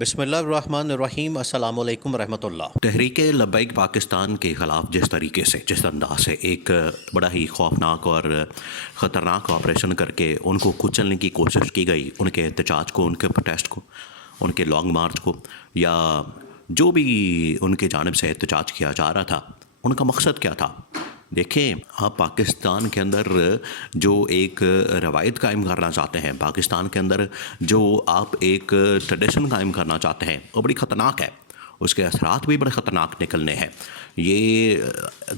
بسم اللہ الرحمن الرحیم۔ السلام علیکم ورحمۃ اللہ۔ تحریک لبیک پاکستان کے خلاف جس طریقے سے جس انداز سے ایک بڑا ہی خوفناک اور خطرناک آپریشن کر کے ان کو کچلنے کی کوشش کی گئی، ان کے احتجاج کو، ان کے پروٹیسٹ کو، ان کے لانگ مارچ کو، یا جو بھی ان کے جانب سے احتجاج کیا جا رہا تھا، ان کا مقصد کیا تھا؟ دیکھیں، آپ پاکستان کے اندر جو ایک روایت قائم کرنا چاہتے ہیں، پاکستان کے اندر جو آپ ایک ٹریڈیشن قائم کرنا چاہتے ہیں، وہ بڑی خطرناک ہے، اس کے اثرات بھی بڑے خطرناک نکلنے ہیں۔ یہ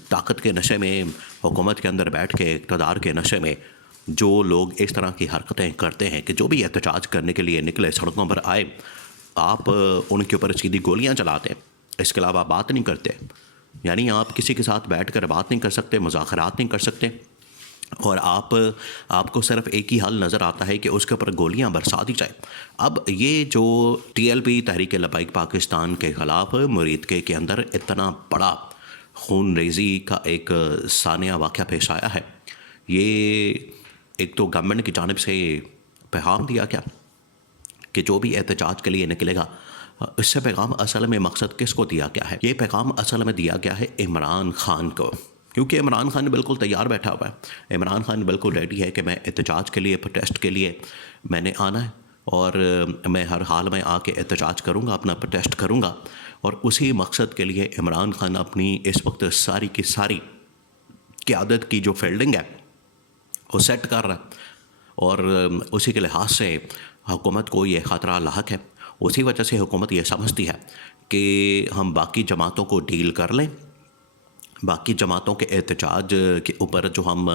طاقت کے نشے میں، حکومت کے اندر بیٹھ کے، اقتدار کے نشے میں جو لوگ اس طرح کی حرکتیں کرتے ہیں کہ جو بھی احتجاج کرنے کے لیے نکلے، سڑکوں پر آئے، آپ ان کے اوپر سیدھی گولیاں چلاتے ہیں، اس کے علاوہ آپ بات نہیں کرتے۔ یعنی آپ کسی کے ساتھ بیٹھ کر بات نہیں کر سکتے، مذاکرات نہیں کر سکتے، اور آپ کو صرف ایک ہی حل نظر آتا ہے کہ اس کے اوپر گولیاں برسا دی جائے۔ اب یہ جو T L P Tehreek Labbaik Pakistan کے خلاف مریدکے کے اندر اتنا بڑا خون ریزی کا ایک سانحہ واقعہ پیش آیا ہے، یہ ایک تو گورنمنٹ کی جانب سے پیغام دیا گیا کہ جو بھی احتجاج کے لیے نکلے گا، اس سے پیغام اصل میں مقصد کس کو دیا گیا ہے؟ یہ پیغام اصل میں دیا گیا ہے عمران خان کو، کیونکہ عمران خان بالکل تیار بیٹھا ہوا ہے۔ عمران خان بالکل ریڈی ہے کہ میں احتجاج کے لیے، پروٹیسٹ کے لیے میں نے آنا ہے، اور میں ہر حال میں آ کے احتجاج کروں گا، اپنا پروٹیسٹ کروں گا، اور اسی مقصد کے لیے عمران خان اپنی اس وقت ساری کی ساری قیادت کی جو فیلڈنگ ہے وہ سیٹ کر رہا ہے، اور اسی کے لحاظ سے حکومت کو یہ خطرہ لاحق ہے۔ اسی وجہ سے حکومت یہ سمجھتی ہے کہ ہم باقی جماعتوں کو ڈیل کر لیں، باقی جماعتوں کے احتجاج کے اوپر جو ہم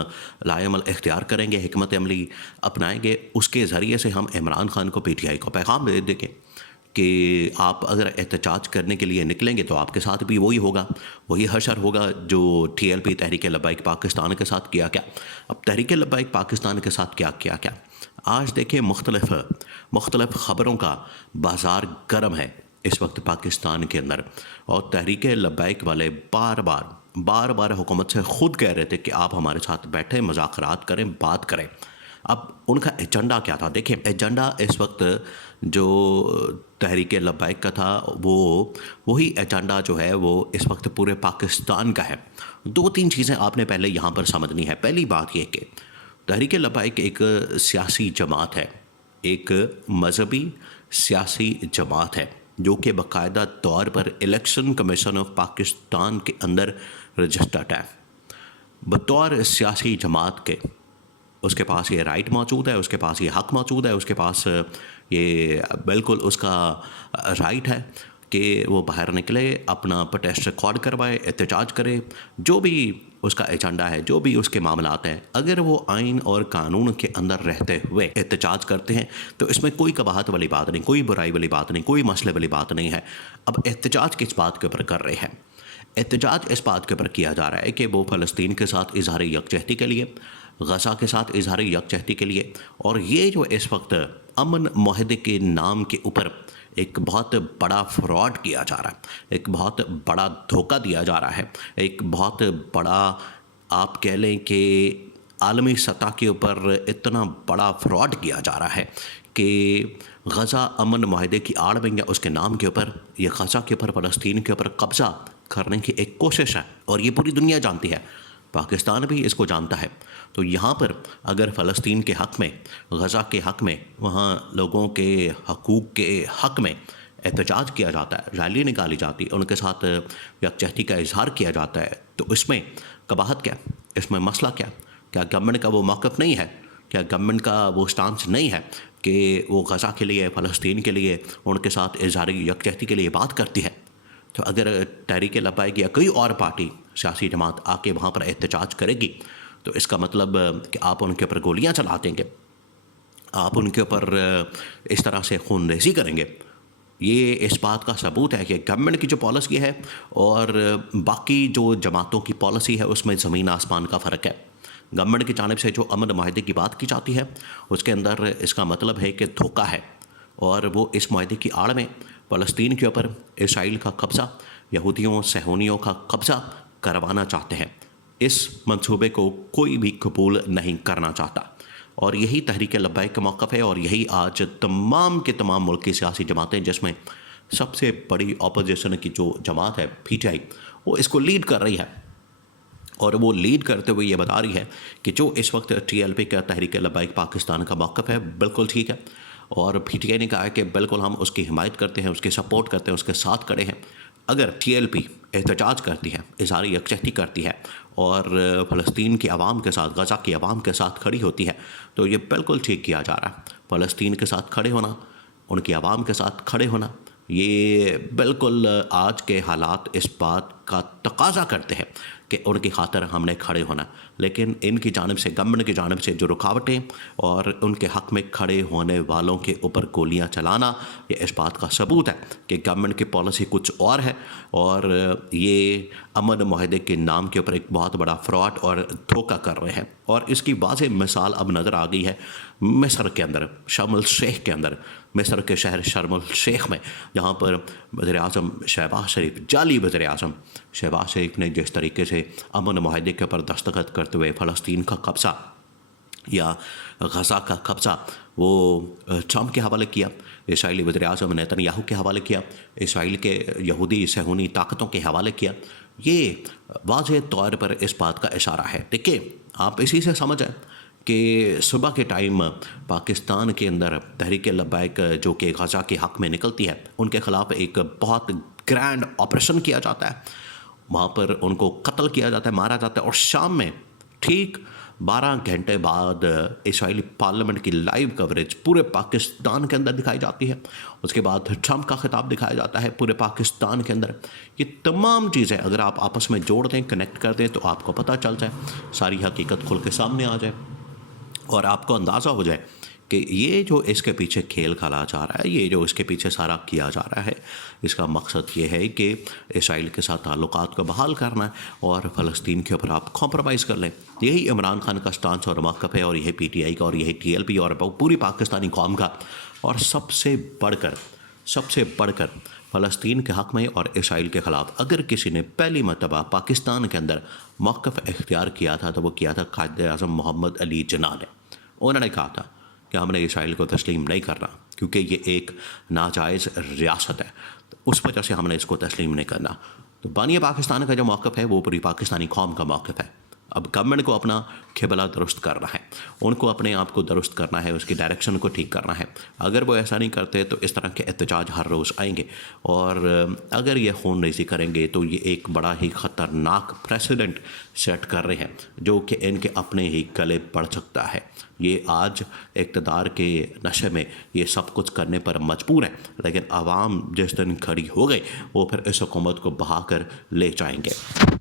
لائے عمل اختیار کریں گے، حکمت عملی اپنائیں گے، اس کے ذریعے سے ہم عمران خان کو، پی ٹی آئی کو پیغام دے دیں گے کہ آپ اگر احتجاج کرنے کے لیے نکلیں گے تو آپ کے ساتھ بھی وہی ہوگا، وہی حشر ہوگا جو T L P Tehreek Labbaik Pakistan کے ساتھ کیا گیا۔ اب تحریک لبیک پاکستان کے ساتھ کیا کیا گیا؟ آج دیکھیں، مختلف خبروں کا بازار گرم ہے اس وقت پاکستان کے اندر، اور تحریک لبیک والے بار بار حکومت سے خود کہہ رہے تھے کہ آپ ہمارے ساتھ بیٹھیں، مذاکرات کریں، بات کریں۔ اب ان کا ایجنڈا کیا تھا؟ دیکھیں، ایجنڈا اس وقت جو تحریک لبیک کا تھا، وہی ایجنڈا جو ہے وہ اس وقت پورے پاکستان کا ہے۔ دو تین چیزیں آپ نے پہلے یہاں پر سمجھنی ہے۔ پہلی بات یہ کہ تحریک لبیک ایک سیاسی جماعت ہے، ایک مذہبی سیاسی جماعت ہے، جو کہ باقاعدہ طور پر الیکشن کمیشن آف پاکستان کے اندر رجسٹرڈ ہے۔ بطور سیاسی جماعت کے اس کے پاس یہ رائٹ موجود ہے، اس کے پاس یہ حق موجود ہے، اس کے پاس یہ بالکل اس کا رائٹ ہے کہ وہ باہر نکلے، اپنا پروٹیسٹ ریکارڈ کروائے، احتجاج کرے، جو بھی اس کا ایجنڈا ہے، جو بھی اس کے معاملات ہیں۔ اگر وہ آئین اور قانون کے اندر رہتے ہوئے احتجاج کرتے ہیں تو اس میں کوئی قباحت والی بات نہیں، کوئی برائی والی بات نہیں، کوئی مسئلے والی بات نہیں ہے۔ اب احتجاج کس بات کے اوپر کر رہے ہیں؟ احتجاج اس بات کے اوپر کیا جا رہا ہے کہ وہ فلسطین کے ساتھ اظہار یکجہتی کے لیے، غزہ کے ساتھ اظہار یکجہتی کے لیے، اور یہ جو اس وقت امن معاہدے کے نام کے اوپر ایک بہت بڑا فراڈ کیا جا رہا ہے، ایک بہت بڑا دھوکہ دیا جا رہا ہے، ایک بہت بڑا، آپ کہہ لیں کہ عالمی سطح کے اوپر اتنا بڑا فراڈ کیا جا رہا ہے کہ غزہ امن معاہدے کی آڑ میں یا اس کے نام کے اوپر یہ غزہ کے اوپر، فلسطین کے اوپر قبضہ کرنے کی ایک کوشش ہے، اور یہ پوری دنیا جانتی ہے، پاکستان بھی اس کو جانتا ہے۔ تو یہاں پر اگر فلسطین کے حق میں، غزہ کے حق میں، وہاں لوگوں کے حقوق کے حق میں احتجاج کیا جاتا ہے، ریلی نکالی جاتی ہے، ان کے ساتھ یکجہتی کا اظہار کیا جاتا ہے، تو اس میں قباحت کیا؟ اس میں مسئلہ کیا؟ کیا گورنمنٹ کا وہ موقف نہیں ہے؟ کیا گورنمنٹ کا وہ سٹانس نہیں ہے کہ وہ غزہ کے لیے، فلسطین کے لیے، ان کے ساتھ اظہار یکجہتی کے لیے بات کرتی ہے؟ تو اگر تحریک لبیک یا کوئی اور پارٹی، سیاسی جماعت آ کے وہاں پر احتجاج کرے گی تو اس کا مطلب کہ آپ ان کے اوپر گولیاں چلا دیں گے، آپ ان کے اوپر اس طرح سے خون ریزی کریں گے۔ یہ اس بات کا ثبوت ہے کہ گورنمنٹ کی جو پالیسی ہے اور باقی جو جماعتوں کی پالیسی ہے اس میں زمین آسمان کا فرق ہے۔ گورنمنٹ کی جانب سے جو امن معاہدے کی بات کی جاتی ہے، اس کے اندر اس کا مطلب ہے کہ دھوکہ ہے، اور وہ اس معاہدے کی آڑ میں فلسطین کے اوپر اسرائیل کا قبضہ، یہودیوں، صہیونیوں کا قبضہ کروانا چاہتے ہیں۔ اس منصوبے کو کوئی بھی قبول نہیں کرنا چاہتا۔ اور یہی تحریک لبیک کا موقف ہے، اور یہی آج تمام کے تمام ملک کی سیاسی جماعتیں، جس میں سب سے بڑی اپوزیشن کی جو جماعت ہے پی ٹی آئی، وہ اس کو لیڈ کر رہی ہے، اور وہ لیڈ کرتے ہوئے یہ بتا رہی ہے کہ جو اس وقت ٹی ایل پی کا تحریک لبیک پاکستان کا موقف ہے بالکل ٹھیک ہے، اور پی ٹی آئی نے کہا ہے کہ بالکل ہم اس کی حمایت کرتے ہیں، اس کی سپورٹ کرتے ہیں، اس کے ساتھ کھڑے ہیں۔ اگر ٹی ایل پی احتجاج کرتی ہے، اظہار یکجہتی کرتی ہے اور فلسطین کی عوام کے ساتھ، غزہ کی عوام کے ساتھ کھڑی ہوتی ہے، تو یہ بالکل ٹھیک کیا جا رہا ہے۔ فلسطین کے ساتھ کھڑے ہونا، ان کی عوام کے ساتھ کھڑے ہونا، یہ بالکل آج کے حالات اس بات کا تقاضا کرتے ہیں کہ ان کی خاطر ہم نے کھڑے ہونا، لیکن ان کی جانب سے، گورنمنٹ کی جانب سے جو رکاوٹیں اور ان کے حق میں کھڑے ہونے والوں کے اوپر گولیاں چلانا، یہ اس بات کا ثبوت ہے کہ گورنمنٹ کی پالیسی کچھ اور ہے، اور یہ امن معاہدے کے نام کے اوپر ایک بہت بڑا فراڈ اور دھوکہ کر رہے ہیں۔ اور اس کی واضح مثال اب نظر آ گئی ہے مصر کے اندر، شرم الشیخ کے اندر، مصر کے شہر شرم الشیخ میں، جہاں پر وزیر اعظم شہباز شریف، جعلی وزیر اعظم شہباز شریف نے جس طریقے سے امن معاہدے کے اوپر دستخط کرتے ہوئے فلسطین کا قبضہ یا غزہ کا قبضہ وہ ٹرمپ کے حوالے کیا، اسرائیلی وزیر اعظم نیتن یاہو کے حوالے کیا، اسرائیل کے یہودی صہیونی طاقتوں کے حوالے کیا، یہ واضح طور پر اس بات کا اشارہ ہے۔ دیکھیں، آپ اسی سے سمجھ آئیں کہ صبح کے ٹائم پاکستان کے اندر تحریک لبیک جو کہ غزہ کے حق میں نکلتی ہے، ان کے خلاف ایک بہت گرینڈ آپریشن کیا جاتا ہے، وہاں پر ان کو قتل کیا جاتا ہے، مارا جاتا ہے، اور شام میں ٹھیک 12 گھنٹے بعد اسرائیلی پارلیمنٹ کی لائیو کوریج پورے پاکستان کے اندر دکھائی جاتی ہے، اس کے بعد ٹرمپ کا خطاب دکھایا جاتا ہے پورے پاکستان کے اندر۔ یہ تمام چیزیں اگر آپ آپس میں جوڑ دیں، کنیکٹ کر دیں، تو آپ کو پتہ چل جائے، ساری حقیقت کھل کے سامنے آ جائے، اور آپ کو اندازہ ہو جائے کہ یہ جو اس کے پیچھے کھیل کھیلا جا رہا ہے، یہ جو اس کے پیچھے سارا کیا جا رہا ہے، اس کا مقصد یہ ہے کہ اسرائیل کے ساتھ تعلقات کو بحال کرنا ہے اور فلسطین کے اوپر آپ کمپرومائز کر لیں۔ یہی عمران خان کا سٹانس اور موقف ہے، اور یہی پی ٹی آئی کا، اور یہی ٹی ایل پی اور پوری پاکستانی قوم کا، اور سب سے بڑھ کر فلسطین کے حق میں اور اسرائیل کے خلاف اگر کسی نے پہلی مرتبہ پاکستان کے اندر موقف اختیار کیا تھا، تو وہ کیا تھا قائد اعظم محمد علی جناح نے۔ انہوں نے کہا تھا کہ ہم نے اسرائیل کو تسلیم نہیں کرنا، کیونکہ یہ ایک ناجائز ریاست ہے، اس وجہ سے ہم نے اس کو تسلیم نہیں کرنا۔ تو بانی پاکستان کا جو موقف ہے وہ پوری پاکستانی قوم کا موقف ہے۔ اب گورنمنٹ کو اپنا قبلہ درست کرنا ہے، ان کو اپنے آپ کو درست کرنا ہے، اس کی ڈائریکشن کو ٹھیک کرنا ہے۔ اگر وہ ایسا نہیں کرتے تو اس طرح کے احتجاج ہر روز آئیں گے، اور اگر یہ خون ریزی کریں گے تو یہ ایک بڑا ہی خطرناک پریسیڈنٹ سیٹ کر رہے ہیں، جو کہ ان کے اپنے ہی گلے پڑ سکتا ہے۔ یہ آج اقتدار کے نشے میں یہ سب کچھ کرنے پر مجبور ہے، لیکن عوام جس دن کھڑی ہو گئی وہ پھر اس حکومت کو بہا کر لے جائیں گے۔